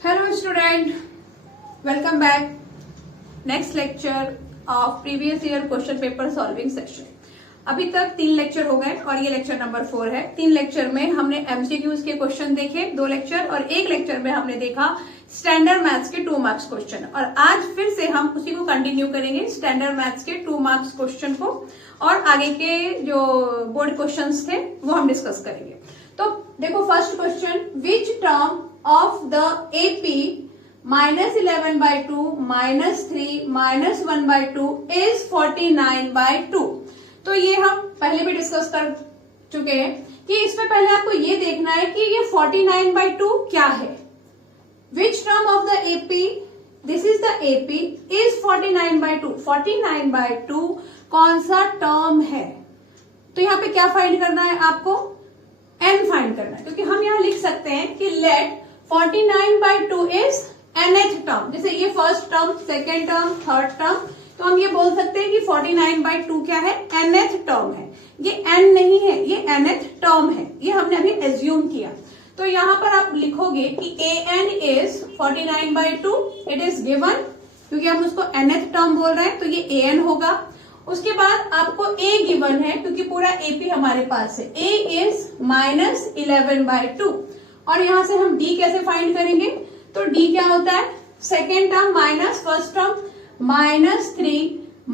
Hello student, welcome back. Next lecture of previous year question paper solving session. अभी तक 3 lecture हो गए और ये लेक्चर नंबर 4 है। 3 लेक्चर में हमने एमसीक्यूज के क्वेश्चन देखे, 2 लेक्चर और 1 लेक्चर में हमने देखा स्टैंडर्ड मैथ्स के 2 मार्क्स क्वेश्चन। और आज फिर से हम उसी को कंटिन्यू करेंगे, स्टैंडर्ड मैथ्स के 2 मार्क्स क्वेश्चन को, और आगे के जो बोर्ड क्वेश्चंस थे वो हम डिस्कस करेंगे। तो देखो first question, which term of the AP -11/2 -3 -1/2 is 49/2। तो ये हम पहले भी डिस्कस कर चुके हैं कि इसमें पहले आपको ये देखना है कि ये 49/2 क्या है। Which term of the AP, this is the AP, is 49/2। 49/2 कौन सा टर्म है? तो यहाँ पे क्या फाइंड करना है आपको? n फाइंड करना है, क्योंकि हम यहाँ लिख सकते हैं कि लेट 49/2 इज nth टर्म। जैसे ये first term, second term, third term, तो हम ये बोल सकते हैं कि 49/2 क्या है? nth टर्म है। ये n नहीं है, ये nth टर्म है, ये हमने अभी एज्यूम किया। तो यहाँ पर आप लिखोगे कि an is 49/2, it is given, क्योंकि हम उसको nth टर्म बोल रहे हैं तो ये an होगा। उसके बाद आपको a गिवन है, क्योंकि पूरा AP हमारे पास है। a इज -11/2, और यहां से हम d कैसे फाइंड करेंगे? तो d क्या होता है? Second term minus first term, -3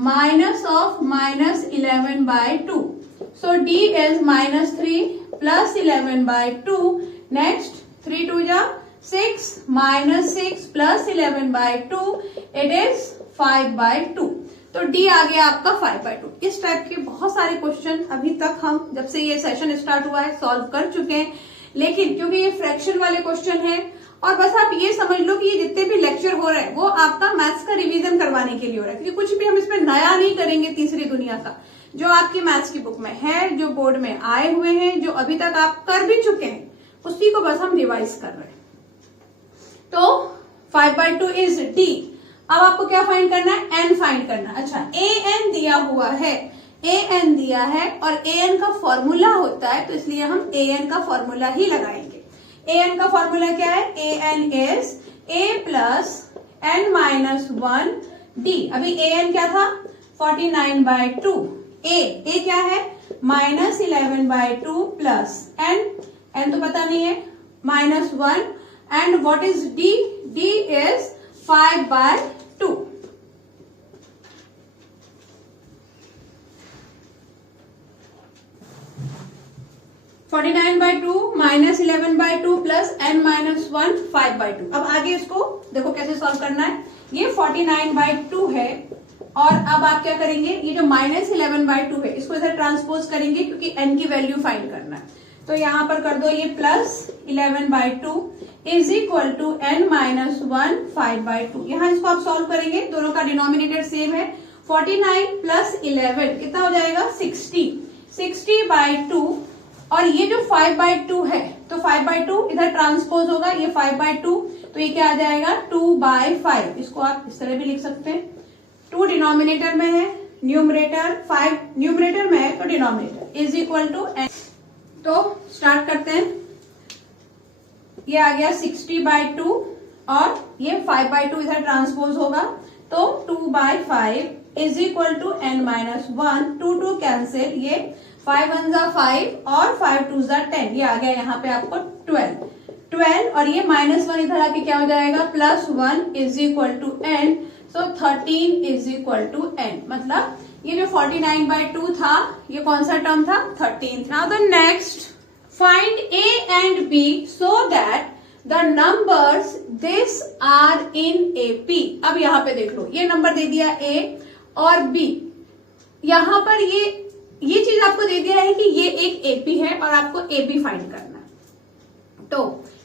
minus of -11/2। So d is -3 + 11/2। Next 3 2 जा 6, -6 + 11/2, इट इज 5/2। तो d आ गया आपका 5/2। इस टाइप के बहुत सारे क्वेश्चन अभी तक हम, जब से ये सेशन स्टार्ट हुआ है, सॉल्व कर चुके हैं। लेकिन क्योंकि ये फ्रैक्शन वाले क्वेश्चन है, और बस आप ये समझ लो कि ये जितने भी लेक्चर हो रहे हैं वो आपका मैथ्स का रिवीजन करवाने के लिए हो रहा है, क्योंकि कुछ भी हम इसमें नया नहीं करेंगे तीसरी दुनिया का। जो आपकी मैथ्स की बुक में है, जो बोर्ड में आए हुए हैं, जो अभी तक आप कर भी चुके हैं, उसी को बस हम रिवाइज कर रहे हैं। तो 5/2 इज d। अब आपको क्या फाइंड करना है? n फाइंड करना। अच्छा, an दिया हुआ है, an दिया है, और an का फॉर्मूला होता है, तो इसलिए हम an का फॉर्मूला ही लगाएंगे। an का फॉर्मूला क्या है? an is a + n-1 d। अभी an क्या था? 49/2। a क्या है? -11/2 प्लस n तो पता नहीं है, -1, and what is d? d is 5/2। (49/2 -11/2 plus n-1 5/2। अब आगे इसको देखो कैसे सॉल्व करना है। ये 49/2 है, और अब आप क्या करेंगे? ये जो -11/2 है इसको इधर ट्रांसपोज करेंगे, क्योंकि n की वैल्यू फाइंड करना है। तो यहां पर कर दो ये +11/2 इज इक्वल टू n-1 5/2। यहां इसको आप सॉल्व करेंगे, दोनों का डिनोमिनेटर सेम है। 49 + 11 कितना हो जाएगा? 60। 60/2, और ये जो 5/2 है, तो 5/2 इधर ट्रांसपोज होगा, ये 5/2, तो ये क्या आ जाएगा? 2/5। इसको आप इस तरह भी लिख सकते हैं। 2 डिनोमिनेटर में है, न्यूमरेटर 5 न्यूमरेटर में है, तो denominator is equal to n। तो स्टार्ट करते हैं। ये आ गया 60/2, और ये 5/2 इधर ट्रांसपोज होगा, तो 2/5 is equal to n-1। 2 2 cancel, ये 5 1 जा 5 और 5 2 जा 10, ये आ गया यहाँ पे आपको 12, और ये -1 इधर आके क्या हो जाएगा? +1 is equal to n। So 13 is equal to n। मतलब ये जो 49/2 था, ये कौन सा टर्म था? 13। Now the next, find a and b so that the numbers this are in AP। अब यहाँ पे देख लो, ये नंबर दे दिया a और b। यहाँ पर ये चीज आपको दे दिया है कि ये एक AP है और आपको AB फाइंड करना है। तो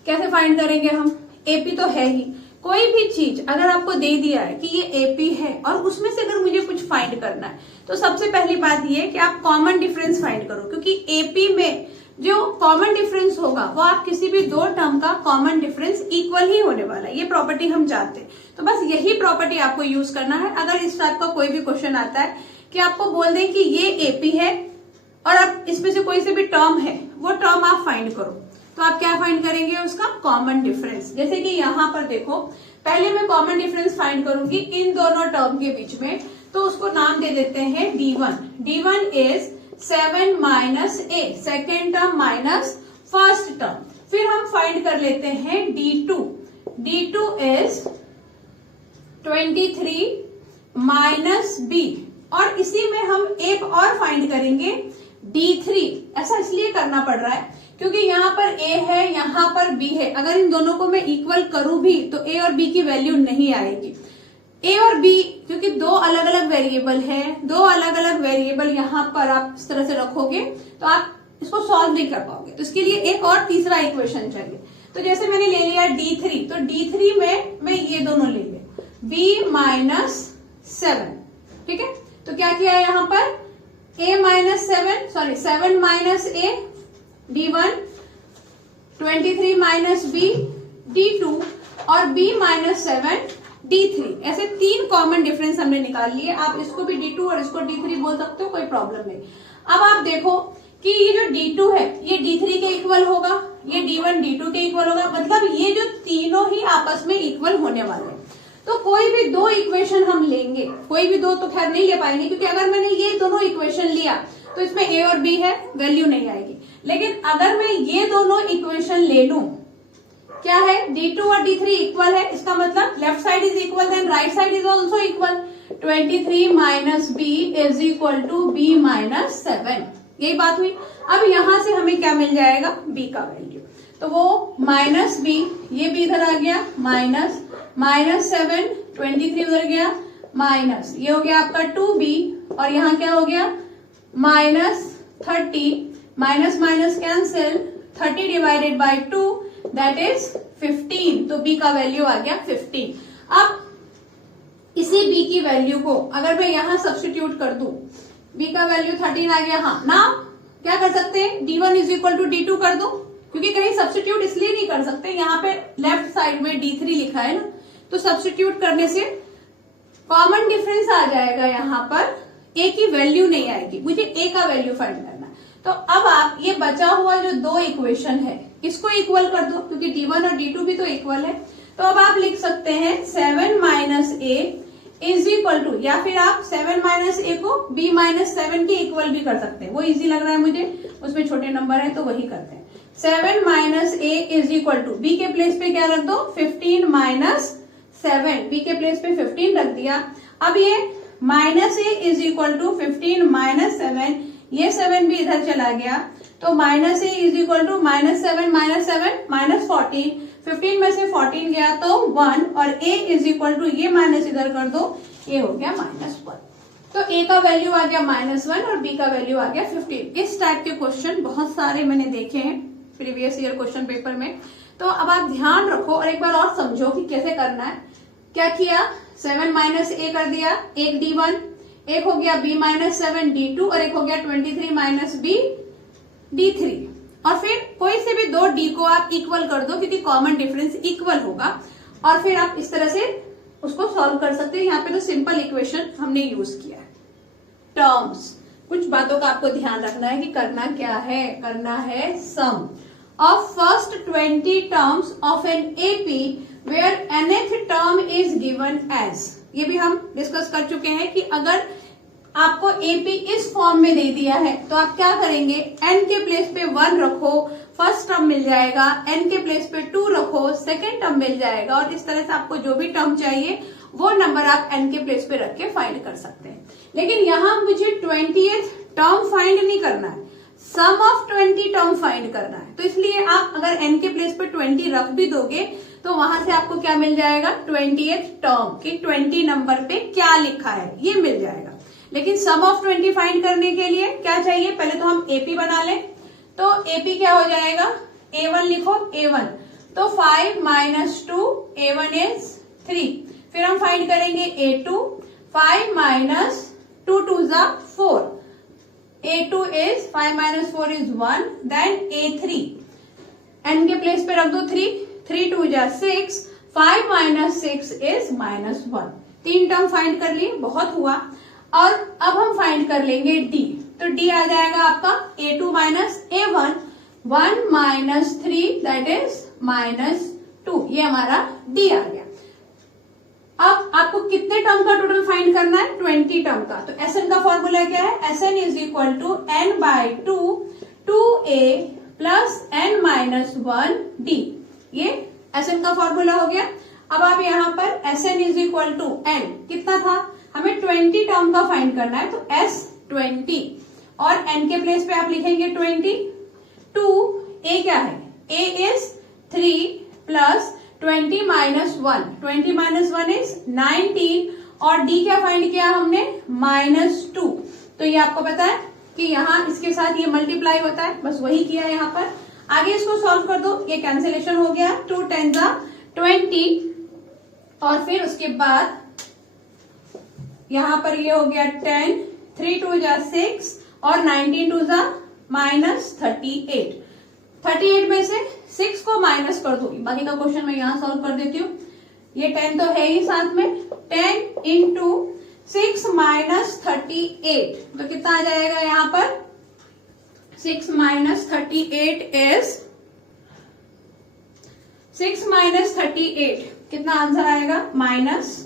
कैसे फाइंड करेंगे हम? AP तो है ही। कोई भी चीज अगर आपको दे दिया है कि ये AP है, और उसमें से अगर मुझे कुछ फाइंड करना है, तो सबसे पहली बात ये कि आप कॉमन डिफरेंस फाइंड करो, क्योंकि AP में जो कॉमन डिफरेंस होगा वो आप किसी भी 2 टर्म का कॉमन डिफरेंस इक्वल ही होने वाला है। ये प्रॉपर्टी हम जानते हैं, तो बस यही प्रॉपर्टी आपको यूज करना है। अगर इस टाइप का कोई भी क्वेश्चन आता है कि आपको बोल दें कि ये AP है, और अब इसमें से कोई से भी टर्म है, वो टर्म आप फाइंड करो, तो आप क्या फाइंड करेंगे, उसका कॉमन डिफरेंस। जैसे कि यहाँ पर देखो, पहले मैं कॉमन डिफरेंस फाइंड करूंगी इन दोनों टर्म के बीच में, तो उसको नाम दे देते हैं D1। D1 is 7 minus A, second term minus first term. फिर हम फाइंड कर लेते हैं D2। D2 is 23 minus B, और इसी में हम एक और फाइंड करेंगे D3। ऐसा इसलिए करना पड़ रहा है क्योंकि यहाँ पर A है, यहाँ पर B है। अगर इन दोनों को मैं इक्वल करूं भी तो A और B की वैल्यू नहीं आएगी। A और B क्योंकि दो अलग अलग वेरिएबल है, दो अलग अलग वेरिएबल यहाँ पर आप इस तरह से रखोगे तो आप इसको सॉल्व नहीं कर पाओगे। तो इसके लिए एक और तीसरा इक्वेशन चाहिए। तो जैसे मैंने ले लिया D3, तो D3 में मैं ये दोनों ले लिया B माइनस 7, ठीक है। तो क्या किया यहाँ पर A minus 7 minus A D1, 23 minus B D2 और B माइनस 7 D3। ऐसे तीन कॉमन डिफरेंस हमने निकाल लिए। आप इसको भी D2 और इसको D3 बोल सकते हो, कोई प्रॉब्लम नहीं। अब आप देखो कि ये जो D2 है ये D3 के इक्वल होगा, ये D1 D2 के इक्वल होगा, मतलब ये जो तीनों ही आपस में इक्वल होने वाले हैं। तो कोई भी दो इक्वेशन हम लेंगे, कोई भी दो तो खैर नहीं ले पाएंगे क्योंकि अगर मैंने ये दोनों इक्वेशन लिया तो इसमें A और B है, वैल्यू नहीं आएगी। लेकिन अगर मैं ये दोनों इक्वेशन ले लूं, क्या है D2 और D3 इक्वल है, इसका मतलब left side is equal then right side is also equal. 23 minus B is equal to B minus 7, यही बात हुई। अब यहां से हमें क्या मिल जाएगा, B का वैल्यू। तो वो माइनस B, ये भी इधर आ गया माइनस 7, 23 उधर गया माइनस, ये हो गया आपका 2B, और यहाँ क्या हो गया minus 30, minus minus cancel, 30 divided by 2 that is 15। तो B का वैल्यू आ गया 15। अब इसी B की वैल्यू को अगर मैं यहां सब्स्टिट्यूट कर दूं, B का वैल्यू 13 आ गया। हाँ ना, क्या कर सकते हैं D1 is equal to D2 कर दो, क्योंकि कहीं सब्स्टिट्यूट इसलिए नहीं कर सकते, यहाँ पे लेफ्ट साइड में D3 लिखा है ना, तो सब्स्टिट्यूट करने से कॉमन डिफरेंस आ जाएगा। यहाँ पर A की वैल्यू नहीं आएगी, मुझे A का वैल्यू फाइंड करना है। तो अब आप ये बचा हुआ जो दो इक्वेशन है इसको इक्वल कर दो, क्योंकि D1 और D2 भी तो इक्वल है। तो अब आप लिख सकते हैं 7 minus A is equal to, या फिर आप 7 माइनस A को B माइनस 7 के इक्वल भी कर सकते हैं, वो इजी लग रहा है मुझे, उसमें छोटे नंबर है तो वही करते हैं। 7 minus A is equal to, B के प्लेस पे क्या रख दो 15 माइनस 7, B के प्लेस पे 15 रख दिया। अब ये minus A is equal to 15 minus 7, ये 7 भी इधर चला गया, तो minus A is equal to minus 7 minus 14, 15 में से 14 गया तो 1, और A इज इक्वल टू ये माइनस इधर कर दो, ये हो गया -1। तो A का वैल्यू आ गया -1 और B का वैल्यू आ गया 15। इस टाइप के क्वेश्चन बहुत सारे मैंने देखे हैं प्रीवियस ईयर क्वेश्चन पेपर में। तो अब आप ध्यान रखो और एक बार और समझो कि कैसे करना है। क्या किया, 7 माइनस A कर दिया, एक D1, एक हो गया B माइनस 7 D2, और एक हो गया 23 माइनस B D3। और फिर कोई से भी दो D को आप इक्वल कर दो, क्योंकि कॉमन डिफरेंस इक्वल होगा, और फिर आप इस तरह से उसको सॉल्व कर सकते हैं। यहाँ पे तो सिंपल इक्वेशन हमने यूज किया है। टर्म्स, कुछ बातों का आपको ध्यान रखना है कि करना क्या है, करना है sum of first 20 terms of an AP where nth term is given as. ये भी हम डिस्कस कर चुके हैं कि अगर आपको AP इस फॉर्म में दे दिया है तो आप क्या करेंगे, n के प्लेस पे 1 रखो, फर्स्ट टर्म मिल जाएगा, n के प्लेस पे 2 रखो, सेकेंड टर्म मिल जाएगा, और इस तरह से आपको जो भी टर्म चाहिए वो नंबर आप n के प्लेस पे रख के फाइंड कर सकते हैं। लेकिन यहाँ मुझे 20th टर्म फाइंड नहीं करना है, सम ऑफ 20 टर्म फाइंड करना है। तो इसलिए आप अगर n के प्लेस पे 20 रख भी दोगे तो वहां से आपको क्या मिल जाएगा, 20th टर्म की 20 नंबर पे क्या लिखा है ये मिल जाएगा। लेकिन सम ऑफ 20 फाइंड करने के लिए क्या चाहिए, पहले तो हम AP बना लें। तो AP क्या हो जाएगा, A1 लिखो, A1 तो 5 माइनस 2, A1 इज 3। फिर हम फाइंड करेंगे A2, 5 माइनस 2 2 जा 4, A2 is 5 minus 4 is 1, then A3 n के प्लेस पे रख दो 3, 3 2 जा 6, 5 माइनस 6 इज -1। 3 टर्म फाइंड कर लिए, बहुत हुआ। और अब हम फाइंड कर लेंगे D, तो D आ जाएगा आपका A2 minus A1, 1 minus 3 that is -2। ये हमारा डी आ गया। अब आपको कितने टर्म का टोटल फाइंड करना है? 20 टर्म का। तो एसएन का फॉर्मूला क्या है? SN is equal to n/2 2a plus n-1d। ये एसएन का फॉर्मूला हो गया। अब आप यहाँ पर SN is equal to n कितना था? हमें 20 टर्म का फाइंड करना है, तो s 20 और n के प्लेस पे आप लिखेंगे 20। 2 a क्या है? a is 3 plus 20 minus 1, 20 minus 1 is 19 और d क्या फाइंड किया हमने? -2। तो ये आपको पता है कि यहाँ इसके साथ ये मल्टीप्लाई होता है, बस वही किया यहाँ पर। आगे इसको सॉल्व कर दो, ये कैंसिलेशन हो गया। 2 10 20 और फिर उसके बाद यहाँ पर ये हो गया 10, 3 2 6 और 19 2 -38। 38 में से 6 को माइनस कर दो, बाकी का क्वेश्चन मैं यहाँ सॉल्व कर देती हूँ। ये 10 तो है ही साथ में, 10 इंटू 6 माइनस 38, तो कितना आ जाएगा यहाँ पर? 6 माइनस 38 इज 6 माइनस 38 कितना आंसर आएगा? माइनस,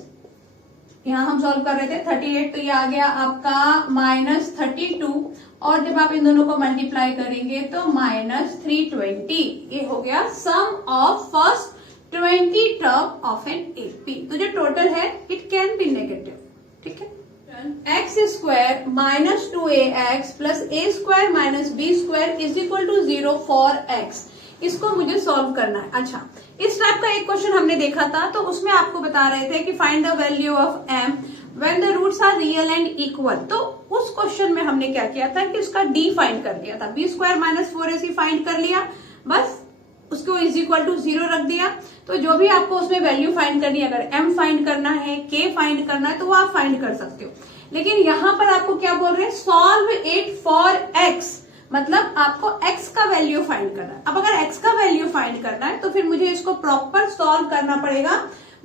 यहाँ हम सॉल्व कर रहे थे 38, तो ये आ गया आपका -32 और जब आप इन दोनों को मल्टीप्लाई करेंगे तो -320। ये हो गया sum of first 20 term of an AP. तो जो टोटल है इट कैन बी नेगेटिव, ठीक है। X square minus 2ax plus a square minus b square is equal to 0 for x। इसको मुझे सॉल्व करना है। अच्छा, इस टाइप का एक क्वेश्चन हमने देखा था, तो उसमें आपको बता रहे थे कि find the value of m when the roots are real and equal. तो उस क्वेश्चन में हमने क्या किया था कि उसका d फाइंड कर दिया था, b square minus 4ac find कर लिया, बस उसको इज इक्वल टू 0 रख दिया। तो जो भी आपको उसमें वैल्यू फाइंड करनी है, अगर m फाइंड करना है, k फाइंड करना है, तो वो आप फाइंड कर सकते हो। लेकिन यहाँ पर आपको क्या बोल रहे हैं? सॉल्व इट फॉर x, मतलब आपको x का वैल्यू फाइंड करना है। अब अगर x का वैल्यू फाइंड करना है तो फिर मुझे इसको प्रॉपर सॉल्व करना पड़ेगा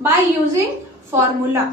by using formula.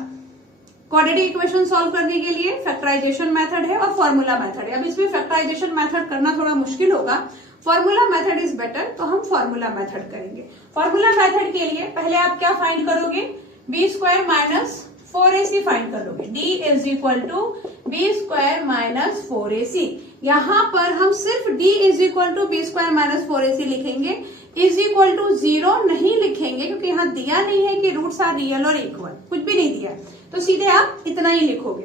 Quadratic equation solve करने के लिए फैक्टराइजेशन मेथड है और फॉर्मूला मेथड है। अब इसमें फैक्टराइजेशन मेथड करना थोड़ा मुश्किल होगा, फॉर्मूला मेथड इज बेटर, तो हम फॉर्मूला मेथड करेंगे। फॉर्मूला मेथड के लिए पहले आप क्या फाइंड करोगे? B square minus 4ac find करोगे। d is equal to B square minus 4ac। यहाँ पर हम सिर्फ d is equal to B square minus 4ac लिखेंगे, इज इक्वल टू 0 नहीं लिखेंगे क्योंकि यहाँ दिया नहीं है कि रूट्स आर रियल और इक्वल, कुछ भी नहीं दिया है, तो सीधे आप इतना ही लिखोगे।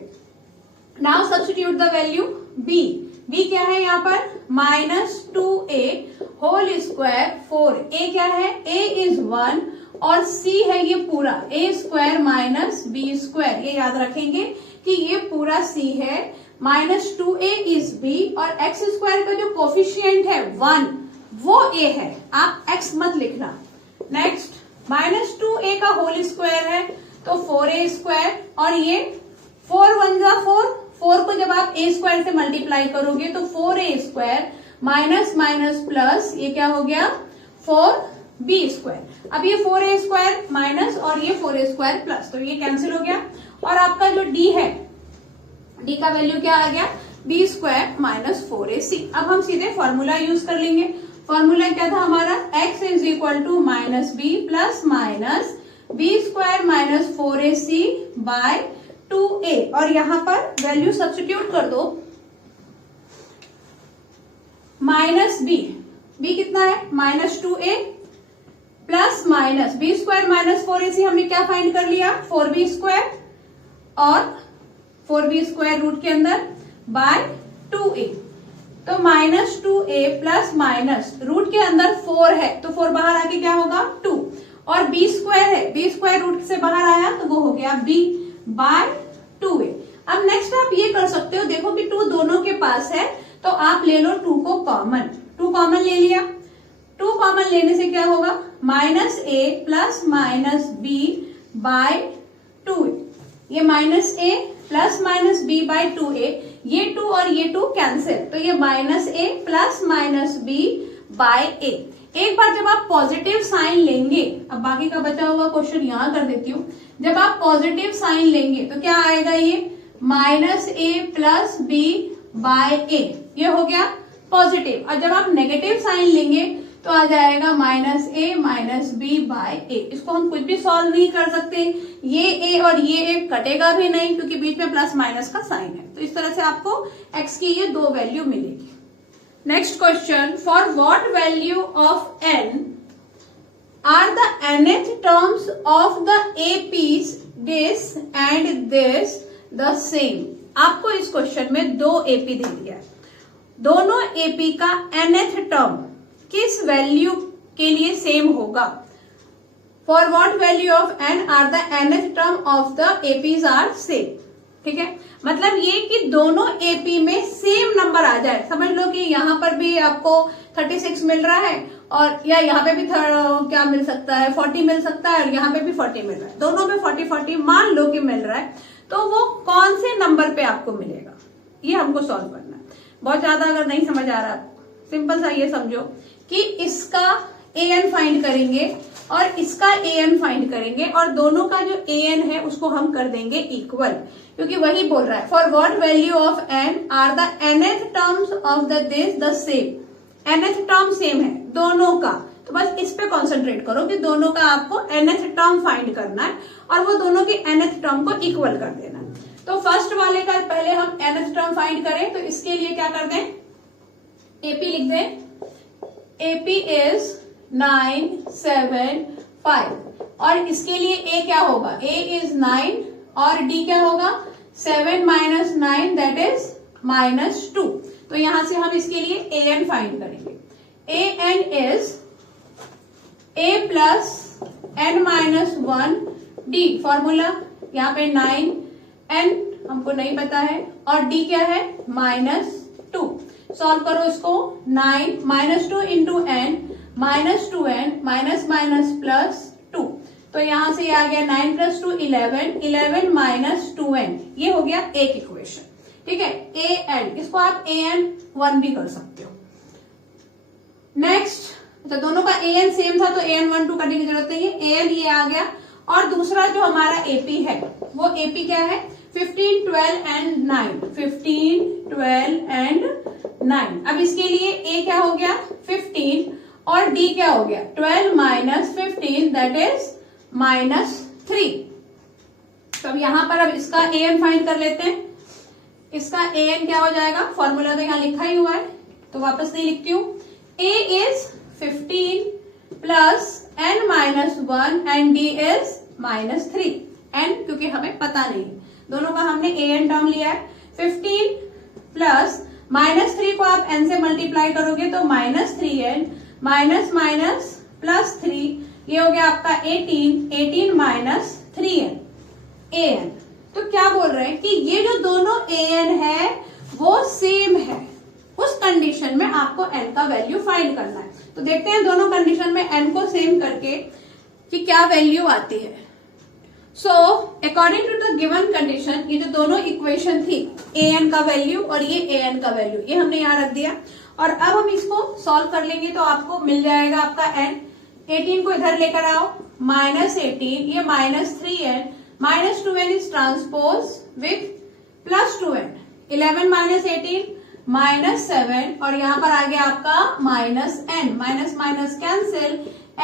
Now substitute the value b। b क्या है यहाँ पर? -2a whole square 4। a क्या है? a इज 1 और c है ये पूरा a square minus b square. ये याद रखेंगे कि ये पूरा c है, -2a इज b और x स्क्वायर का जो कोफिशिएंट है 1 वो a है, आप x मत लिखना। नेक्स्ट -2a का होल स्क्वायर है तो 4a स्क्वायर और ये 4 1 जा 4, 4 को जब आप a स्क्वायर से मल्टीप्लाई करोगे तो 4a square minus minus plus ये क्या हो गया? 4b square. अब ये 4a स्क्वायर माइनस और ये 4a स्क्वायर प्लस, तो ये कैंसिल हो गया और आपका जो d है, d का वैल्यू क्या आ गया? b square minus 4ac। अब हम सीधे फॉर्मूला यूज कर लेंगे। फॉर्मूला क्या था हमारा? x is equal to minus b plus minus b square minus 4ac by 2a और यहाँ पर वैल्यू सब्स्टिट्यूट कर दो। माइनस b, b कितना है? -2a plus minus b square minus 4ac हमने क्या फाइंड कर लिया? 4b स्क्वायर और 4b स्क्वायर रूट के अंदर बाय 2a। तो -2a प्लस माइनस रूट के अंदर 4 है तो 4 बाहर आके क्या होगा? 2 और b स्क्वायर है, b स्क्वायर रूट से बाहर आया तो वो हो गया b बाय 2a। अब नेक्स्ट आप ये कर सकते हो, देखो कि 2 दोनों के पास है तो आप ले लो 2 को कॉमन। 2 कॉमन ले लिया, 2 कॉमन लेने से क्या होगा? -a plus minus b by 2a। ये -a plus minus b by 2a, ये 2 और ये 2 कैंसिल, तो ये -a plus minus b by a। एक बार जब आप पॉजिटिव साइन लेंगे, अब बाकी का बचा हुआ क्वेश्चन यहां कर देती हूँ, जब आप पॉजिटिव साइन लेंगे तो क्या आएगा? ये -a plus b by a, ये हो गया पॉजिटिव, और जब आप नेगेटिव साइन लेंगे तो आ जाएगा -a minus b by a। इसको हम कुछ भी सॉल्व नहीं कर सकते, ये a और ये a कटेगा भी नहीं क्योंकि बीच में प्लस माइनस का साइन है। तो इस तरह से आपको x की ये दो वैल्यू मिलेगी। Next question, for what value of n are the nth terms of the APs this and this the same. आपको इस क्वेश्चन में दो AP दे दिया है, दोनों AP का nth टर्म किस वैल्यू के लिए सेम होगा। For what value of n are the nth term of the APs are same. ठीक है, मतलब ये कि दोनों AP में सेम नंबर आ जाए। समझ लो कि यहाँ पर भी आपको 36 मिल रहा है और या यहाँ पे भी क्या मिल सकता है, 40 मिल सकता है, और यहाँ पे भी 40 मिल रहा है, दोनों में 40-40 मान लो कि मिल रहा है, तो वो कौन से नंबर पे आपको मिलेगा, ये हमको सॉल्व करना है। बहुत ज्यादा अगर नहीं समझ आ रहा, सिंपल सा ये समझो कि इसका an फाइंड करेंगे और इसका an फाइंड करेंगे, और दोनों का जो an है उसको हम कर देंगे इक्वल, क्योंकि वही बोल रहा है for what value of n are the nth terms of the this the same. nth term same है दोनों का, तो बस इस पे कॉन्सेंट्रेट करो कि दोनों का आपको nth टर्म फाइंड करना है और वो दोनों की nth टर्म को इक्वल कर देना है। तो फर्स्ट वाले का पहले हम nth टर्म फाइंड करें, तो इसके लिए क्या कर दें, AP लिख दें। AP इज 9, 7, 5, और इसके लिए A क्या होगा, A इज 9 और D क्या होगा 7 माइनस 9 दैट इज -2। तो यहां से हम इसके लिए an फाइंड करेंगे। an is a plus n minus 1 d, formula यहाँ पे 9, n हमको नहीं पता है और d क्या है -2। सॉल्व करो इसको, 9 -2 into n -2n minus minus plus 2, तो यहां से आ गया 9 + 2 11, 11 माइनस 2n, ये हो गया एक इक्वेशन। ठीक है, an, इसको आप an1 भी कर सकते हो। नेक्स्ट, तो दोनों का an सेम था तो an1 2 करने की जरूरत नहीं है, an ये आ गया। और दूसरा जो हमारा AP है वो AP क्या है 15, 12 एंड 9, 15, 12 एंड 9। अब इसके लिए A क्या हो गया 15 और D क्या हो गया 12 माइनस 15 दैट इज -3। तो अब यहां पर अब इसका an फाइंड कर लेते हैं। इसका an क्या हो जाएगा, फॉर्मूला तो यहां लिखा ही हुआ है तो वापस नहीं लिखती हूँ। A is 15 plus n minus 1 and D is -3, n क्योंकि हमें पता नहीं, दोनों का हमने an टर्म लिया है। 15 प्लस -3 को आप n से मल्टीप्लाई करोगे तो -3n माइनस माइनस +3, ये हो गया आपका 18 माइनस 3n an। तो क्या बोल रहे हैं कि ये जो दोनों an है वो सेम है, उस कंडीशन में आपको n का वैल्यू फाइंड करना है। तो देखते हैं दोनों कंडीशन में n को सेम करके कि क्या वैल्यू आती है। So according to the given condition, ये जो दोनों इक्वेशन थी an का वैल्यू और ये an का वैल्यू, ये हमने यहाँ रख दिया और अब हम इसको सॉल्व कर लेंगे तो आपको मिल जाएगा आपका n। 18 को इधर लेकर आओ, -18, ये -3n, -2n is transpose with +2n, 11 minus 18 -7 और यहाँ पर आ गया आपका -n, minus minus cancel,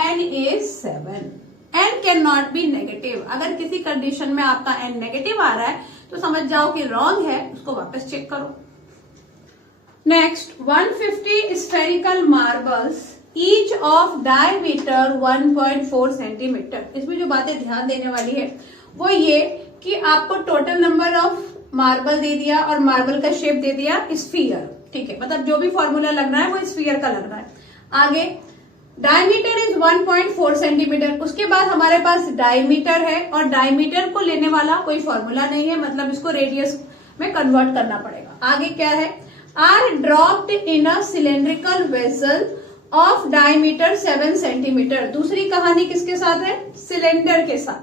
n is 7। n can not be negative. अगर किसी कंडीशन में आपका n नेगेटिव आ रहा है तो समझ जाओ कि रॉन्ग है, उसको वापस चेक करो। Next, 150 spherical marbles each of diameter 1.4 centimetre. इसमें जो बातें ध्यान देने वाली है वो ये कि आपको टोटल नंबर ऑफ मार्बल दे दिया और मार्बल का शेप दे दिया स्फीयर। ठीक है, मतलब जो भी फॉर्मूला लगना है वो स्फीयर का लगना है। आगे डायमीटर इज 1.4 सेंटीमीटर, उसके बाद हमारे पास डायमीटर है और डायमीटर को लेने वाला कोई फॉर्मूला नहीं है, मतलब इसको रेडियस में कन्वर्ट करना पड़ेगा। आगे क्या है, are dropped in a cylindrical vessel of diameter 7 centimetre. दूसरी कहानी किसके साथ है, सिलेंडर के साथ,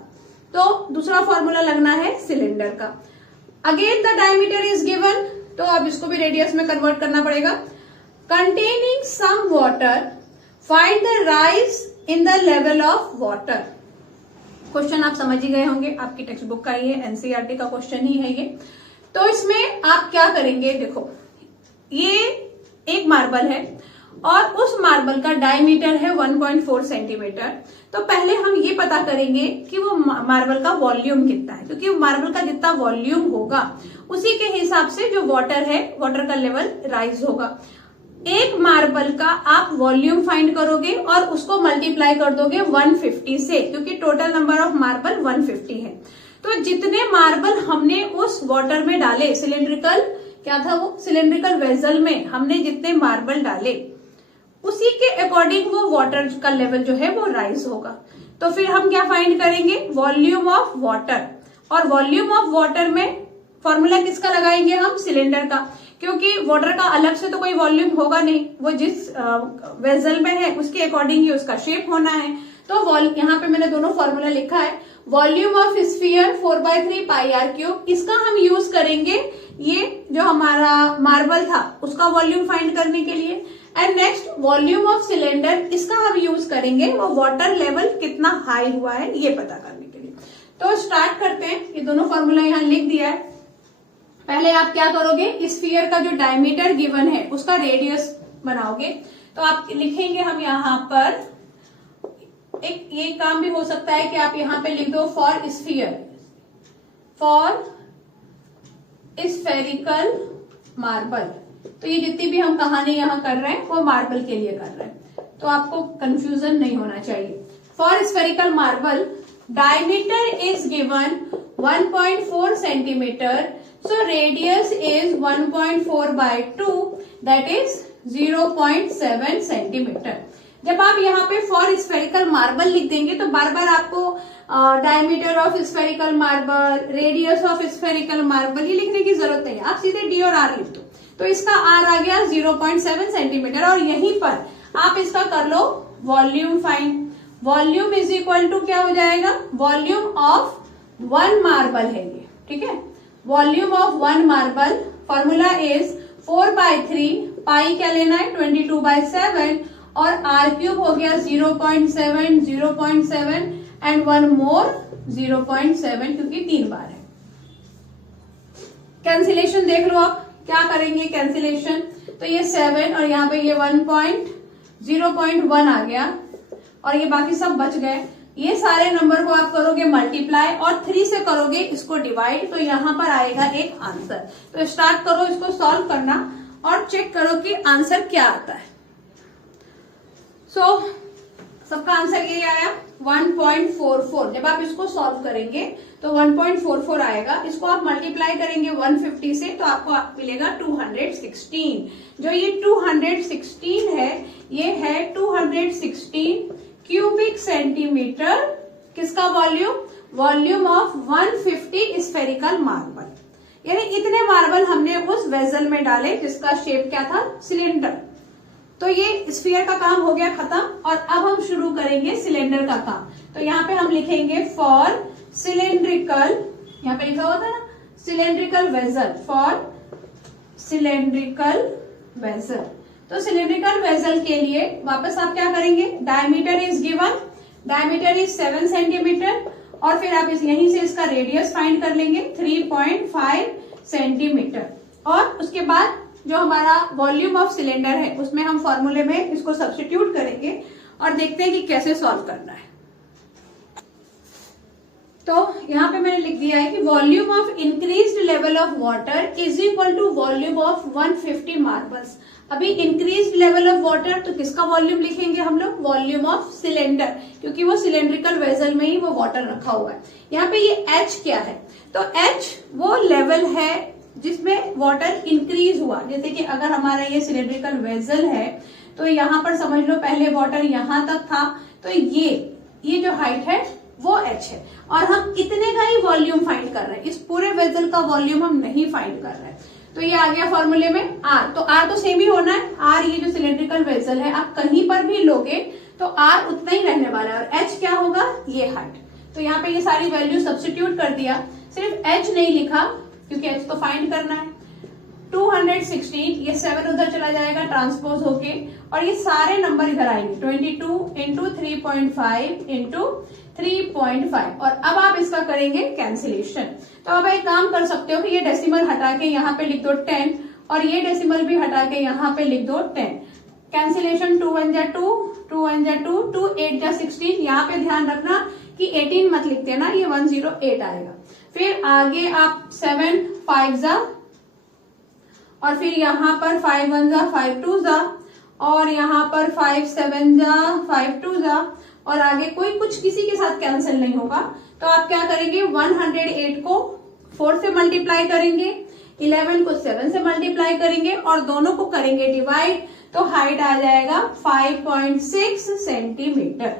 तो दूसरा फॉर्मूला लगना है सिलेंडर का। Again the diameter is given, तो अब इसको भी रेडियस में कन्वर्ट करना पड़ेगा। Containing some water, find the rise in the level of water. Question आप समझ ही गए होंगे, आपकी टेक्स्ट बुक का ही है, एनसीईआरटी का क्वेश्चन ही है ये। तो इसमें आप क्या करेंगे, देखो ये एक मार्बल है और उस मार्बल का डायमीटर है 1.4 सेंटीमीटर, तो पहले हम ये पता करेंगे कि वो मार्बल का वॉल्यूम कितना है, क्योंकि मार्बल का जितना वॉल्यूम होगा उसी के हिसाब से जो वाटर है, वाटर का लेवल राइज होगा। एक मार्बल का आप वॉल्यूम फाइंड करोगे और उसको मल्टीप्लाई कर दोगे 150 से, क्योंकि टोटल नंबर ऑफ मार्बल 150 है। तो जितने मार्बल हमने उस वाटर में डाले, सिलेंड्रिकल क्या था वो, सिलेंड्रिकल वेसल में हमने जितने मार्बल डाले उसी के अकॉर्डिंग वो वाटर का लेवल जो है वो राइज होगा। तो फिर हम क्या फाइंड करेंगे, वॉल्यूम ऑफ वाटर। और वॉल्यूम ऑफ वाटर में फॉर्मूला किसका लगाएंगे हम, सिलेंडर का, क्योंकि वाटर का अलग से तो कोई वॉल्यूम होगा नहीं, वो जिस वेसल में है उसके अकॉर्डिंग ही उसका शेप होना है। तो यहाँ पे मैंने दोनों फॉर्मूला लिखा है, वॉल्यूम ऑफ स्फीयर 4/3 πr³, इसका हम यूज करेंगे ये जो हमारा मार्बल था उसका वॉल्यूम फाइंड करने के लिए। And next volume of cylinder, इसका हम यूज करेंगे वो वाटर लेवल कितना हाई हुआ है ये पता करने के लिए। तो स्टार्ट करते हैं, ये दोनों फॉर्मूला यहाँ लिख दिया है। पहले आप क्या करोगे, स्फीयर का जो डायमीटर गिवन है उसका रेडियस बनाओगे। तो आप लिखेंगे हम यहाँ पर, एक ये काम भी हो सकता है कि आप यहाँ पे लिख दो for sphere, for spherical marble. तो ये जितनी भी हम कहानी यहाँ कर रहे हैं वो मार्बल के लिए कर रहे हैं, तो आपको कंफ्यूजन नहीं होना चाहिए। For spherical marble diameter is given 1.4 centimetre, so radius is 1.4/2, that is 0.7 centimetre. जब आप यहाँ पे फॉर स्फेरिकल मार्बल लिख देंगे तो बार बार आपको diameter of spherical marble, radius of spherical marble ये लिखने की जरूरत नहीं है, आप सीधे डी और आर लिख दो। तो इसका आर आ गया 0.7 सेंटीमीटर, और यहीं पर आप इसका कर लो volume find. Volume is equal to क्या हो जाएगा, वॉल्यूम ऑफ 1 मार्बल है ये, ठीक है। Volume of 1 marble formula is 4/3, पाई क्या लेना है 22/7, और r³ हो गया 0.7, 0.7 एंड 1 मोर 0.7, क्योंकि 3 बार है। कैंसिलेशन देख लो आप, क्या करेंगे कैंसिलेशन, तो ये 7 और यहाँ पे ये 0.1 आ गया और ये बाकी सब बच गए। ये सारे नंबर को आप करोगे मल्टीप्लाई और 3 से करोगे इसको डिवाइड, तो यहाँ पर आएगा एक आंसर। तो स्टार्ट करो इसको सॉल्व करना और चेक करो कि आंसर क्या आता है। सबका आंसर ये आया 1.44। जब आप इसको सॉल्व करेंगे तो 1.44 आएगा। इसको आप मल्टीप्लाई करेंगे 150 से तो आपको मिलेगा 216। जो ये 216 है, ये है 216 क्यूबिक सेंटीमीटर। किसका volume, volume of 150 spherical marble. यानी इतने मार्बल हमने उस वेसल में डाले जिसका शेप क्या था, सिलेंडर। तो ये स्फीयर का काम हो गया खत्म, और अब हम शुरू करेंगे सिलेंडर का काम। तो यहाँ पे हम लिखेंगे फॉर सिलेंड्रिकल, यहाँ पे लिखा हुआ था ना cylindrical vessel, for cylindrical vessel. तो सिलेंड्रिकल वेसल के लिए वापस आप क्या करेंगे, diameter is given, diameter is 7 centimetre, और फिर आप यहीं से इसका रेडियस फाइंड कर लेंगे 3.5 सेंटीमीटर। और उसके बाद जो हमारा वॉल्यूम ऑफ सिलेंडर है उसमें हम फॉर्मूले में इसको सब्स्टिट्यूट करेंगे और देखते हैं कि कैसे सॉल्व करना है। तो यहाँ पे मैंने लिख दिया है कि volume of increased level of water is equal to volume of 150 marbles. अभी इंक्रीज्ड लेवल ऑफ वाटर, तो किसका वॉल्यूम लिखेंगे हम लोग, वॉल्यूम ऑफ सिलेंडर, क्योंकि वो सिलेंड्रिकल वेसल में ही वो वाटर रखा हुआ है। यहाँ पे ये H क्या है, तो H वो लेवल है जिसमें वाटर इंक्रीज हुआ। जैसे कि अगर हमारा ये सिलेंड्रिकल वेसल है तो यहाँ पर समझ लो पहले वाटर यहाँ तक था, तो ये जो हाइट है वो H है, और हम इतने का ही वॉल्यूम फाइंड कर रहे हैं, इस पूरे वेसल का वॉल्यूम हम नहीं फाइंड कर रहे हैं। तो ये आ गया फॉर्मूले में R, तो R तो सेम ही होना है। R ये जो सिलेंड्रिकल वेसल है आप कहीं पर भी लोगे तो R उतना ही रहने वाला है, और H क्या होगा, ये हाइट। तो यहाँ पे ये सारी वैल्यू सब्स्टिट्यूट कर दिया, सिर्फ H नहीं लिखा क्योंकि H तो फाइंड करना है। 216, ये 7 उधर चला जाएगा ट्रांसपोज होके, और ये सारे नंबर इधर आएंगे 22 इंटू 3.5 इंटू 3.5, और अब आप इसका करेंगे कैंसिलेशन। तो अब एक काम कर सकते हो कि ये डेसिमल हटा के यहाँ पे लिख दो 10, और ये डेसिमल भी हटा के यहाँ पे लिख दो 10। कैंसिलेशन 2 1 जा 2, 2 1 जा 2, 2 8 जा 16। यहाँ पे ध्यान रखना कि 18 मत लिखते ना, ये 108 आएगा। फिर आगे आप 7 5 जा, और फिर यहाँ पर 5 1 जा 5 2 जा, और यहाँ पर 5 7 जा 5 2 जा, और आगे कोई कुछ किसी के साथ कैंसिल नहीं होगा। तो आप क्या करेंगे, 108 को 4 से मल्टीप्लाई करेंगे, 11 को 7 से मल्टीप्लाई करेंगे और दोनों को करेंगे डिवाइड, तो हाइट आ जाएगा 5.6 सेंटीमीटर।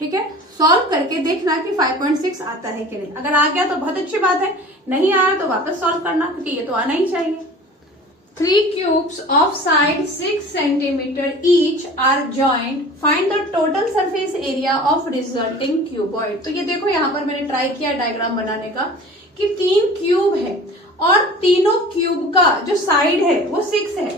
ठीक है, सॉल्व करके देखना कि 5.6 आता है कि नहीं। अगर आ गया तो बहुत अच्छी बात है, नहीं आया तो वापस सॉल्व करना, क्योंकि ये तो आना ही चाहिए। 3 cubes of side 6 centimeter each are joined. Find the total surface area of resulting cuboid. तो ये देखो यहाँ पर मैंने ट्राई किया डायग्राम बनाने का कि 3 क्यूब है और तीनों क्यूब का जो साइड है वो 6 है।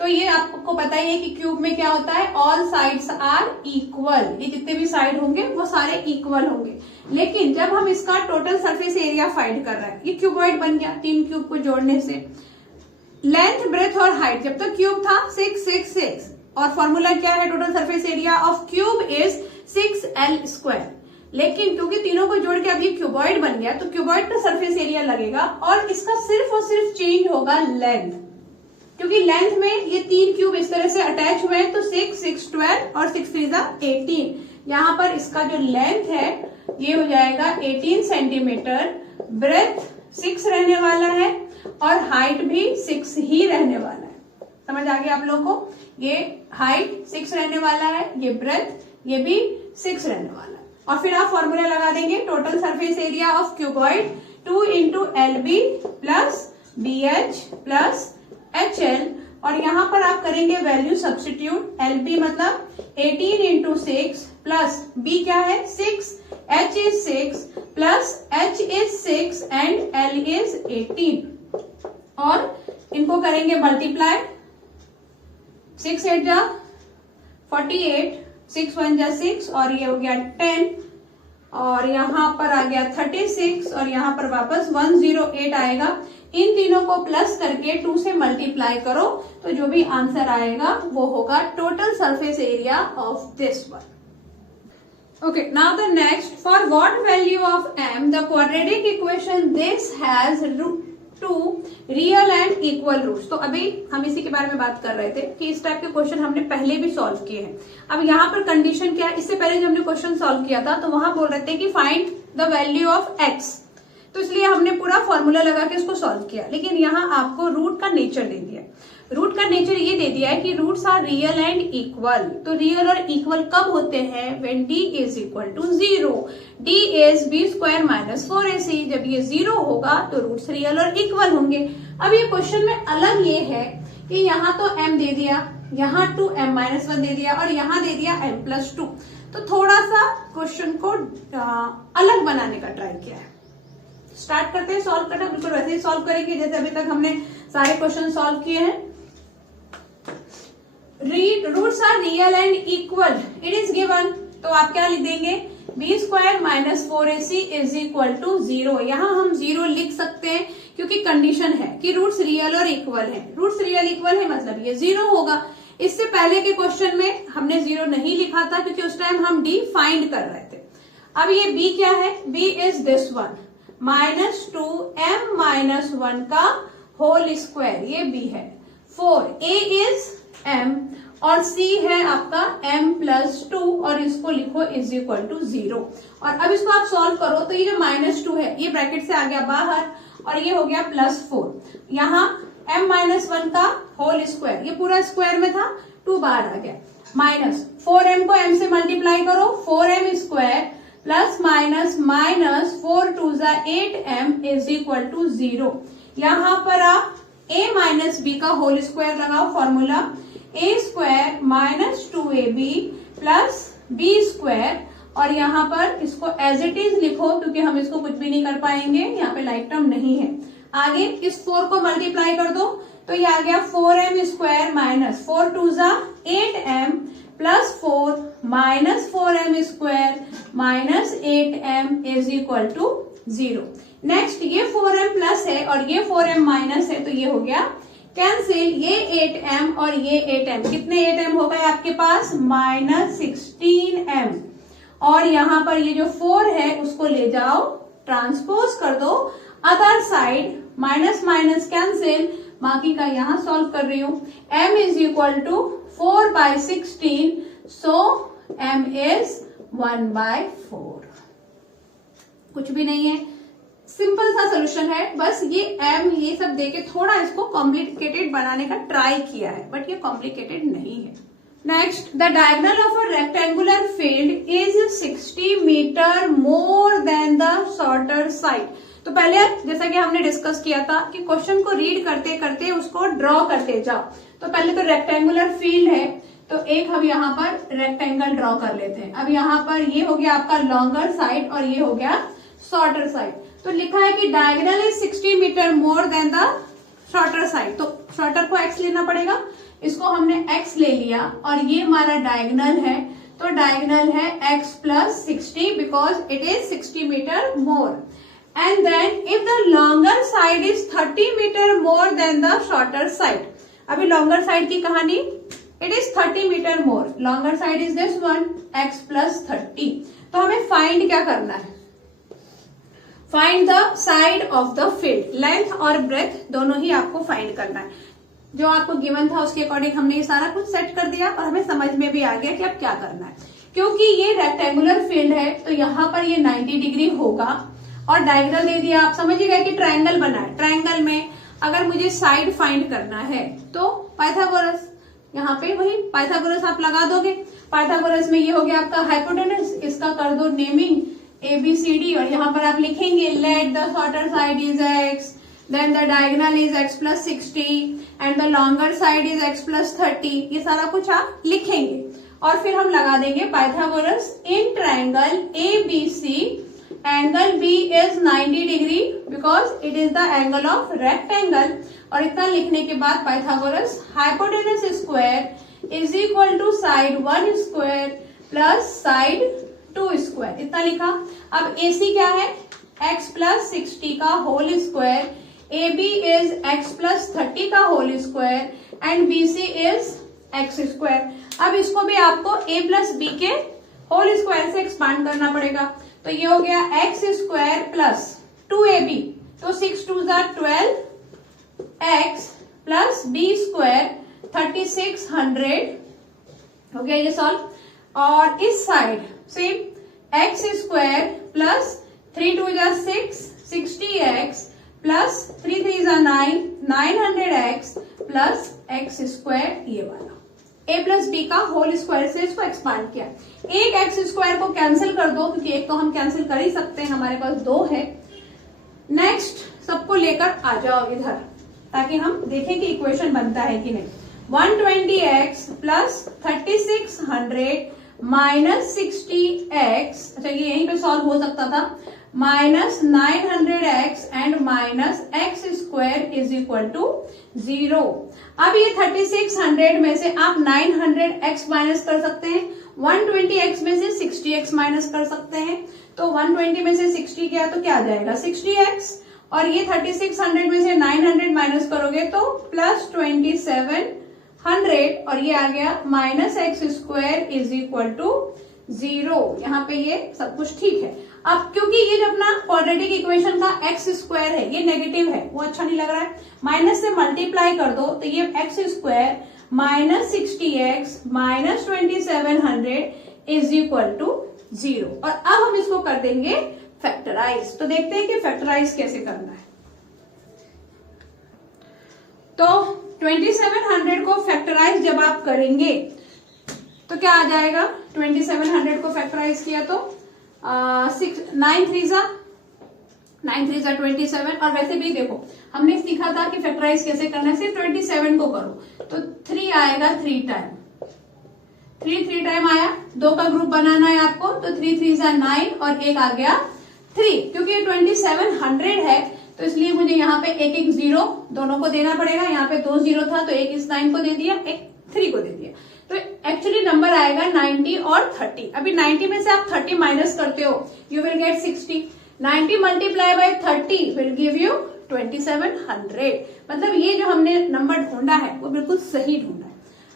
तो ये आपको पता ही है कि क्यूब में क्या होता है, ऑल साइड्स आर इक्वल। ये जितने भी साइड होंगे वो सारे इक्वल होंगे। लेकिन जब हम इसका टोटल सरफेस एरिया फाइंड कर रहे हैं, ये क्यूबॉइड बन गया 3 क्यूब को जोड़ने से। लेंथ, ब्रेथ और हाइट, जब तक क्यूब था 6 6 6, और फॉर्मूला क्या है, total surface area of cube is 6L square. लेकिन क्योंकि तीनों को जोड़ के अब ये क्यूबॉइड बन गया, तो क्यूबॉइड का सरफेस एरिया लगेगा और इसका सिर्फ और सिर्फ चेंज होगा लेंथ, क्योंकि लेंथ में ये 3 क्यूब इस तरह से अटैच हुए हैं। तो 6 6 12 और 6 3 18। यहाँ पर इसका जो लेंथ है ये हो जाएगा 18 सेंटीमीटर, ब्रेथ 6 रहने वाला है और हाइट भी 6 ही रहने वाला है। समझ आ गया आप लोगों को, ये हाइट 6 रहने वाला है, ये ब्रेथ ये भी 6 रहने वाला है। और फिर आप फॉर्मूला लगा देंगे, total surface area of cuboid 2 into LB plus BH plus HL, और यहाँ पर आप करेंगे वैल्यू सब्स्टिट्यूट। LB मतलब 18 इंटू 6 प्लस B क्या है 6, H is 6 plus H is 6 and L is 18, और इनको करेंगे मल्टीप्लाई। 6 8 जा 48, 6 1 जा 6, और ये हो गया 10, और यहाँ पर आ गया 36, और यहाँ पर वापस 108 आएगा। इन तीनों को प्लस करके 2 से मल्टीप्लाई करो, तो जो भी आंसर आएगा वो होगा total surface area of this one. Okay, now the next, for what value of m the quadratic equation this has two real and equal roots। तो अभी हम इसी के बारे में बात कर रहे थे कि इस टाइप के क्वेश्चन हमने पहले भी सॉल्व किए हैं। अब यहाँ पर कंडीशन क्या है, इससे पहले जब हमने क्वेश्चन सॉल्व किया था तो वहां बोल रहे थे कि find the value of x, तो इसलिए हमने पूरा फॉर्मूला लगा के इसको सॉल्व किया। लेकिन यहाँ आपको रूट का नेचर दे दिया। रूट का नेचर ये दे दिया है कि roots are real and equal. तो रियल और इक्वल कब होते हैं, when d is equal to 0। d is b square minus 4ac। जब ये 0 होगा तो रूट्स रियल और इक्वल होंगे। अब ये क्वेश्चन में अलग ये है कि यहाँ तो m दे दिया, यहाँ 2m माइनस 1 दे दिया, और यहाँ दे दिया m प्लस 2। तो थोड़ा सा क्वेश्चन को अलग बनाने का ट्राई किया है। स्टार्ट करते हैं सॉल्व करना, बिल्कुल वैसे ही सॉल्व करेंगे जैसे अभी तक हमने सारे क्वेश्चन सॉल्व किए हैं। Roots are real and equal, it is given. तो आप क्या लिख देंगे, b square minus 4ac is equal to 0। यहाँ हम 0 लिख सकते हैं क्योंकि कंडीशन है कि रूट्स रियल और इक्वल है। रूट्स रियल इक्वल है मतलब ये 0 होगा। इससे पहले के क्वेश्चन में हमने 0 नहीं लिखा था क्योंकि उस टाइम हम d फाइंड कर रहे थे। अब ये b क्या है, b is this one, minus 2m minus 1 का होल स्क्वायर, ये b है। 4 a इज m और c है आपका m प्लस 2, और इसको लिखो इज इक्वल टू 0। और अब इसको आप सॉल्व करो तो ये जो माइनस 2 है ये ब्रैकेट से आ गया बाहर, और ये हो गया प्लस 4। यहाँ m माइनस 1 का होल स्क्वायर, ये पूरा स्क्वायर में था, 2 बाहर आ गया, माइनस 4m को m से मल्टीप्लाई करो, 4m square plus minus minus 4 2 जा 8m इज इक्वल टू 0। यहाँ पर आप a माइनस b का होल स्क्वायर लगाओ, formula a square minus 2ab plus b square, और यहाँ पर इसको एज इट इज लिखो क्योंकि हम इसको कुछ भी नहीं कर पाएंगे, यहाँ पे लाइक टर्म नहीं है। आगे इस 4 को मल्टीप्लाई कर दो तो ये आ गया 4m स्क्वायर माइनस 4 2 जा 8m plus 4 minus 4m square minus 8m is equal to 0। Next ये 4m प्लस है और ये 4m माइनस है, तो ये हो गया कैंसिल। ये 8m और ये 8m, कितने 8m हो गए आपके पास? -16m। और यहां पर ये जो 4 है उसको ले जाओ, ट्रांसपोज कर दो other side, minus minus cancel, बाकी का यहां सॉल्व कर रही हूं। m is equal to 4/16, so m is 1/4। कुछ भी नहीं है, सिंपल सा सोल्यूशन है। बस ये m ये सब देके थोड़ा इसको कॉम्प्लिकेटेड बनाने का ट्राई किया है, बट ये कॉम्प्लिकेटेड नहीं है। Next, the diagonal of a rectangular field is 60 metre more than the shorter side. तो पहले जैसा कि हमने डिस्कस किया था कि क्वेश्चन को रीड करते करते उसको ड्रॉ करते जाओ। तो पहले तो रेक्टेंगुलर फील्ड है, तो एक हम यहाँ पर रेक्टेंगल ड्रॉ कर लेते हैं। अब यहाँ पर ये हो गया आपका लॉन्गर साइड और ये हो गया शॉर्टर साइड। तो लिखा है कि diagonal is 60 metre more than the shorter side, तो शॉर्टर को x लेना पड़ेगा। इसको हमने x ले लिया और ये हमारा डायगोनल है, तो डायगोनल है x plus 60 because it is 60 metre more. And then if the longer side is 30 meter more than the shorter side, अभी longer side की कहानी, it is 30 meter more, longer side is this one, x plus 30। तो हमें find क्या करना है? Find the side of the field, length और breadth दोनों ही आपको find करना है। जो आपको गिवन था उसके अकॉर्डिंग हमने ये सारा कुछ सेट कर दिया और हमें समझ में भी आ गया कि अब क्या करना है। क्योंकि ये रेक्टेंगुलर फील्ड है तो यहाँ पर ये 90 डिग्री होगा और डायगोनल दे दिया। आप समझ गए कि ट्रायंगल बना है, ट्रायंगल में अगर मुझे साइड फाइंड करना है तो पाइथागोरस, यहाँ पे वही पाइथागोरस आप लगा दोगे। पाइथागोरस में ये हो गया आपका हाइपोटेनस, इसका कर दो नेमिंग ABCD और यहाँ पर आप लिखेंगे let the shorter side is x, then the diagonal is x plus 60 and the longer side is x plus 30। ये सारा कुछ आप लिखेंगे और फिर हम लगा देंगे Pythagoras in triangle ABC angle B is 90 degree because it is the angle of rectangle. और इतना लिखने के बाद Pythagoras hypotenuse square is equal to side 1 square plus side 2 square, इतना लिखा। अब AC क्या है? x प्लस 60 का whole square, AB is x plus 30 का whole square and BC is x square. अब इसको भी आपको a प्लस b के होल स्क्वायर से एक्सपांड करना पड़ेगा। तो ये हो गया x स्क्वायर प्लस 2ab, तो 6 2 12 x प्लस b स्क्वायर 3600 हो गया ये सॉल्व। और इस side same x square plus 3 2 6 60x plus 3 3 9 900x plus x square, ये वाला a प्लस बी का होल स्क्वायर से इसको एक्सपांड किया। एक एक्स स्क्वायर को कैंसिल कर दो क्योंकि एक तो हम कैंसिल कर ही सकते हैं, हमारे पास 2 है। नेक्स्ट सबको लेकर आ जाओ इधर ताकि हम देखें कि इक्वेशन बनता है कि नहीं। 120x प्लस 3600 माइनस 60x, अच्छा ये यहीं पे सॉल्व हो सकता था, minus 900x and minus x square is equal to 0। अब ये 3600 में से आप 900x माइनस कर सकते हैं, 120x में से 60x माइनस कर सकते हैं। तो 120 में से 60 किया तो क्या आ जाएगा? 60x, और ये 3600 में से 900 माइनस करोगे तो प्लस 2700 और ये आ गया minus x square is equal to 0। यहाँ पे ये सब कुछ ठीक है। अब क्योंकि ये जो अपना क्वाड्रेटिक इक्वेशन का x स्क्वायर है ये नेगेटिव है, वो अच्छा नहीं लग रहा है, माइनस से मल्टीप्लाई कर दो तो ये x square minus 60x minus 2700 is equal to 0। और अब हम इसको कर देंगे फैक्टराइज। तो देखते हैं कि फैक्टराइज कैसे करना है। तो 2700 को फैक्टराइज जब आप करेंगे तो क्या आ जाएगा? 2700 को फैक्टराइज किया तो 9 3 जा 27। और वैसे भी देखो हमने सीखा था कि फैक्टराइज कैसे करना है, सिर्फ 27 को करो तो 3 आएगा 3 टाइम, 3 टाइम आया, 2 का ग्रुप बनाना है आपको तो 3 3 जा 9 और एक आ गया 3। क्योंकि ये 2700 है तो इसलिए मुझे यहाँ पे एक एक 0 दोनों को देना पड़ेगा। यहाँ पे 2 0 था तो एक इस 9 को दे दिया, एक 3 को दे दिया, तो एक्चुअली नंबर आएगा 90 और 30। अभी 90 में से आप 30 माइनस करते हो, you will get 60। 90 multiply by 30 will give you 2700। मतलब ये जो हमने नंबर ढूंढा है वो बिल्कुल सही ढूंढा है।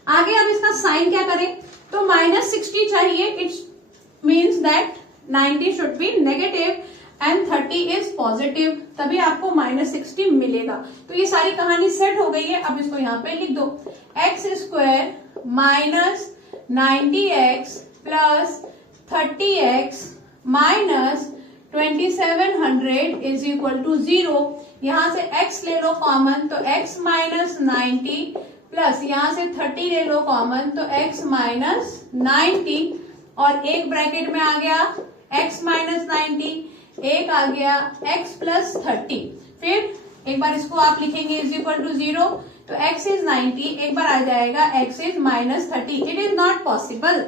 आगे अब इसका साइन क्या करें, तो -60 चाहिए। It's means that 90 should be negative and 30 is positive, तभी आपको -60 मिलेगा। तो ये सारी कहानी सेट हो गई है। अब इसको यहाँ पे लिख दो, x² minus 90x plus 30x minus 2700 is equal to 0। यहां से x ले लो कॉमन, तो x माइनस 90 प्लस यहां से 30 ले लो कॉमन, तो x माइनस 90 और एक ब्रैकेट में आ गया x माइनस 90, एक आ गया x प्लस 30। फिर एक बार इसको आप लिखेंगे इज इक्वल टू 0, तो x इज 90, एक बार आ जाएगा x is minus 30। It is not possible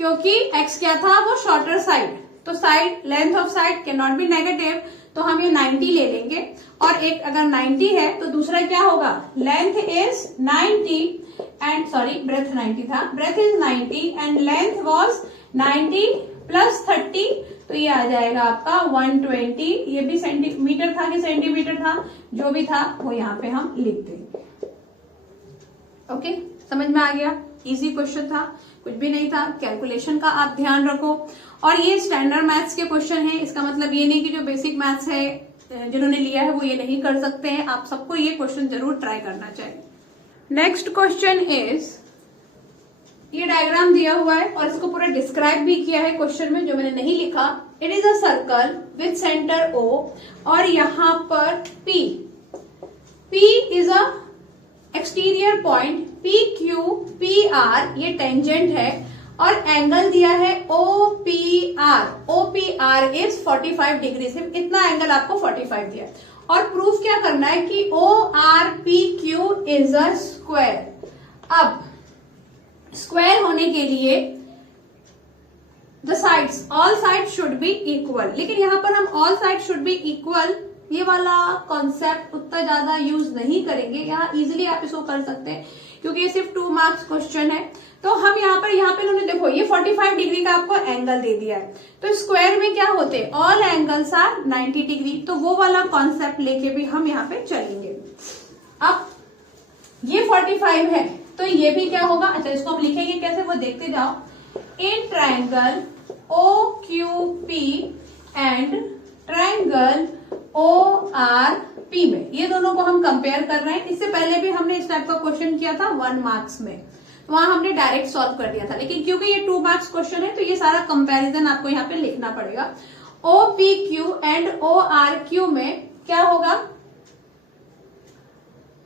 क्योंकि x क्या था, वो शॉर्टर साइड, तो side length of side can not be negative, तो हम ये 90 ले लेंगे। और एक अगर 90 है तो दूसरा क्या होगा, length is 90 and sorry breadth 90 था, breadth is 90 and length was 90 plus 30, तो ये आ जाएगा आपका 120। ये भी सेंटीमीटर था कि सेंटीमीटर था, जो भी था वो यहाँ पे हम लिख देंगे। ओके, समझ में आ गया, इजी क्वेश्चन था, कुछ भी नहीं था। कैलकुलेशन का आप ध्यान रखो। और ये स्टैंडर्ड मैथ्स के क्वेश्चन है, इसका मतलब ये नहीं कि जो बेसिक मैथ्स है जिन्होंने लिया है वो ये नहीं कर सकते हैं। आप सबको ये क्वेश्चन जरूर ट्राई करना चाहिए। नेक्स्ट क्वेश्चन इज, ये डायग्राम दिया हुआ है और इसको पूरा डिस्क्राइब भी किया है क्वेश्चन में, जो मैंने नहीं लिखा। It is a circle with centre O और यहाँ पर P is a exterior point, PQ, PR ये टेंजेंट है और एंगल दिया है OPR। OPR इज 45 डिग्री, सिर्फ इतना एंगल आपको 45 दिया है। और प्रूफ क्या करना है कि ORPQ इज अ स्क्वायर। अब स्क्वायर होने के लिए the sides, all side should be equal, लेकिन यहां पर हम all side should be equal ये वाला कॉन्सेप्ट उतना ज्यादा यूज नहीं करेंगे। यहाँ इजीली आप इसको कर सकते हैं क्योंकि ये सिर्फ 2 मार्क्स क्वेश्चन है। तो हम यहाँ पर इन्होंने देखो ये 45 डिग्री का आपको एंगल दे दिया है, तो स्क्वायर में क्या होते हैं, ऑल एंगल्स आर 90 डिग्री, तो वो वाला कॉन्सेप्ट लेके भी हम यहाँ पे चलेंगे। अब ये 45 है तो ये भी क्या होगा, अच्छा इसको हम लिखेंगे कैसे वो देखते जाओ। In triangle OQP and triangle ORP में, ये दोनों को हम कंपेयर कर रहे हैं। इससे पहले भी हमने इस टाइप का क्वेश्चन किया था 1 मार्क्स में, तो वहां हमने डायरेक्ट सॉल्व कर दिया था, लेकिन क्योंकि ये 2 मार्क्स क्वेश्चन है तो ये सारा कंपैरिजन आपको यहाँ पे लिखना पड़ेगा। OPQ एंड ORQ में क्या होगा,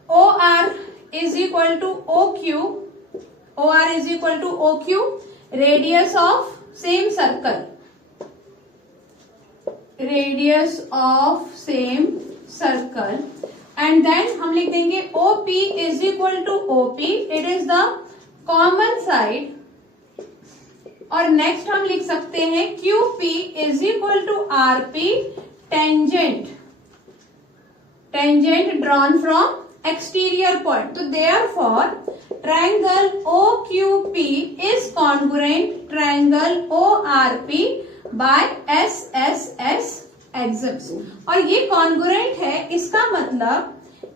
OR is equal to OQ, OR is equal to OQ, radius of same circle, radius of same circle, and then हम लिख देंगे OP is equal to OP, it is the common side. और next हम लिख सकते हैं QP is equal to RP, tangent, tangent drawn from exterior point. तो therefore triangle OQP is congruent triangle ORP by SSS exits. और ये congruent है, इसका मतलब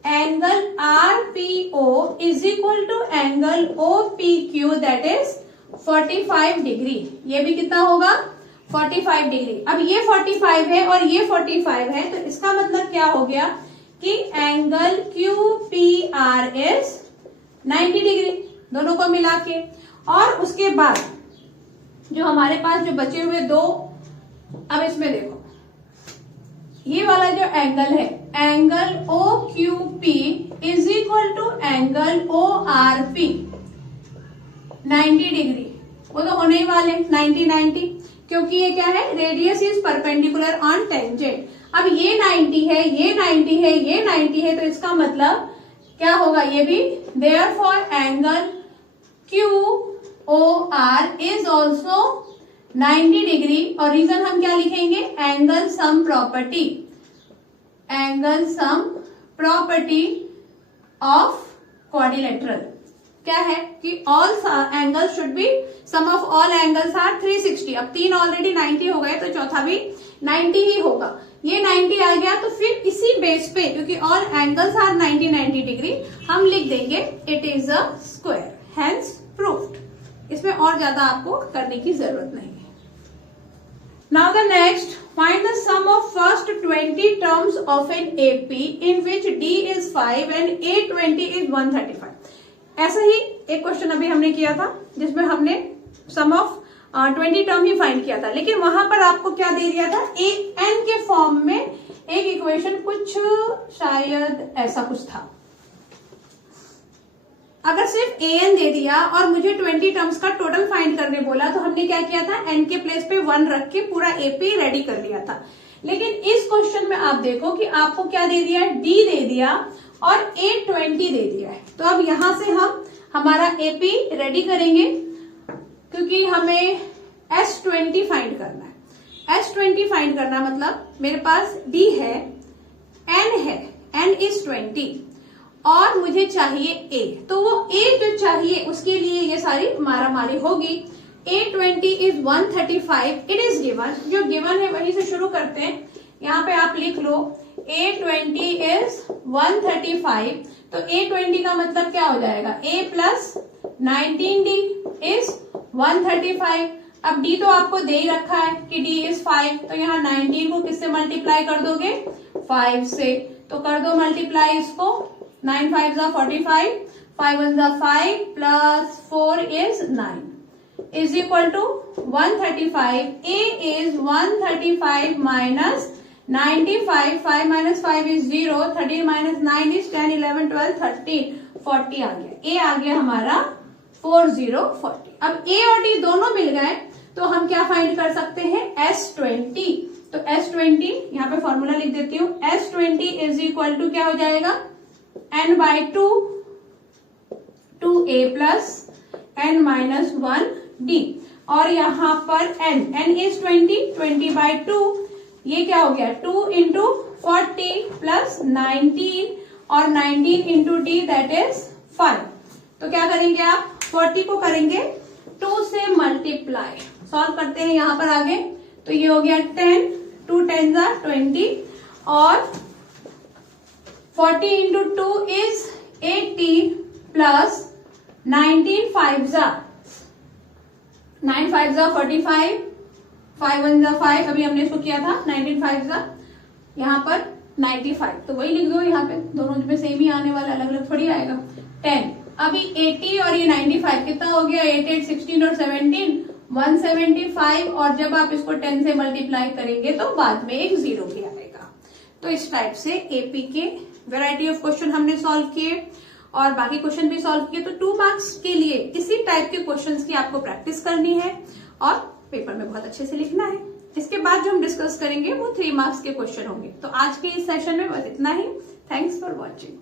angle RPO is equal to angle OPQ that is 45 degree. ये भी कितना होगा, 45 डिग्री। अब ये 45 है और ये 45 है, तो इसका मतलब क्या हो गया कि एंगल QPR इज 90 डिग्री, दोनों को मिला के। और उसके बाद जो हमारे पास जो बचे हुए 2, अब इसमें देखो ये वाला जो एंगल है, angle OQP is equal to angle ORP 90 degree, वो तो होने ही वाले 90 क्योंकि ये क्या है, radius is perpendicular on tangent. अब ये 90 है, ये 90 है, ये 90 है, तो इसका मतलब क्या होगा, ये भी। Therefore angle QOR is also 90 degree. और रीजन हम क्या लिखेंगे, angle sum property, angle sum property of quadrilateral, क्या है कि all angles should be, sum of all angles are 360। अब 3 ऑलरेडी 90 हो गए, तो चौथा भी 90 ही होगा। ये 90 आ गया, तो फिर इसी बेस पे, क्योंकि ऑल एंगल्स आर 90 डिग्री, हम लिख देंगे it is a square, hence proved. इसमें और ज्यादा आपको करने की जरूरत नहीं है। Now the next, find the sum of first 20 terms of an AP in which d is 5 and A20 is 135। ऐसा ही एक क्वेश्चन अभी हमने किया था जिसमें हमने सम ऑफ 20 टर्म ही फाइंड किया था, लेकिन वहां पर आपको क्या दे दिया था, एन के फॉर्म में एक इक्वेशन, कुछ शायद ऐसा कुछ था। अगर सिर्फ एन दे दिया और मुझे 20 टर्म्स का टोटल फाइंड करने बोला, तो हमने क्या किया था, एन के प्लेस पे 1 रख के पूरा एपी रेडी कर लिया था। लेकिन इस क्वेश्चन में आप देखो कि आपको क्या दे दिया, डी दे दिया और A20 दे दिया है। तो अब यहां से हम हमारा एपी रेडी करेंगे, क्योंकि हमें S20 फाइंड करना है। S20 फाइंड करना मतलब मेरे पास D है, N है, N इज 20 और मुझे चाहिए A। तो वो A जो चाहिए उसके लिए ये सारी मारामारी होगी। A20 is 135, it is given, जो गिवन है वहीं से शुरू करते हैं। यहाँ पे आप लिख लो A20 इज 135, तो A20 का मतलब क्या हो जाएगा, A प्लस 19D इज 135। अब D तो आपको दे ही रखा है कि D इज 5, तो यहाँ 19 को किससे मल्टीप्लाई कर दोगे, 5 से। तो कर दो मल्टीप्लाई इसको, 9 5 जा 45, 5 1 जा 5 plus 4 is 9 is equal to 135। A is 135 minus 95, 5 minus 5 is 0, 13 minus 9 is 10, 11, 12, 13, 40 आ गया। A आ गया हमारा 4040। अब A और D दोनों मिल गए, तो हम क्या फाइंड कर सकते हैं, S20। तो S20 यहाँ पे फॉर्मूला लिख देती हूँ, S20 इज इक्वल टू क्या हो जाएगा, n/2 2A plus n minus 1D, और यहाँ पर n इज 20/2, ये क्या हो गया, 2 इंटू 40 प्लस 19 और 19 इंटू डी दैट इज 5। तो क्या करेंगे आप, 40 को करेंगे 2 से मल्टीप्लाई, सॉल्व करते हैं यहाँ पर आगे। तो ये हो गया 10, 2 10 जा 20 और 40 इंटू 2 इज 80 प्लस 19 5 जा 9 5 जा 45, 5 1 जा 5, अभी हमने इसको किया था, 19 5 जा यहाँ पर 95, तो वही लिख दो यहाँ पे, दोनों में सेम ही आने वाला, अलग अलग थोड़ी आएगा। 10, अभी 80 और ये 95 कितना हो गया, 8 8 16 और 17 175, और जब आप इसको 10 से मल्टीप्लाई करेंगे तो बाद में एक 0 भी आएगा। तो इस टाइप से एपी के वैरायटी ऑफ क्वेश्चन हमने सॉल्व किए और बाकी क्वेश्चन भी सॉल्व किए। तो 2 मार्क्स के लिए इसी टाइप के क्वेश्चंस की आपको प्रैक्टिस करनी है और पेपर में बहुत अच्छे से लिखना है। इसके बाद जो हम डिस्कस करेंगे वो 3 मार्क्स के क्वेश्चन होंगे। तो आज के इस सेशन में बस इतना ही। Thanks for watching.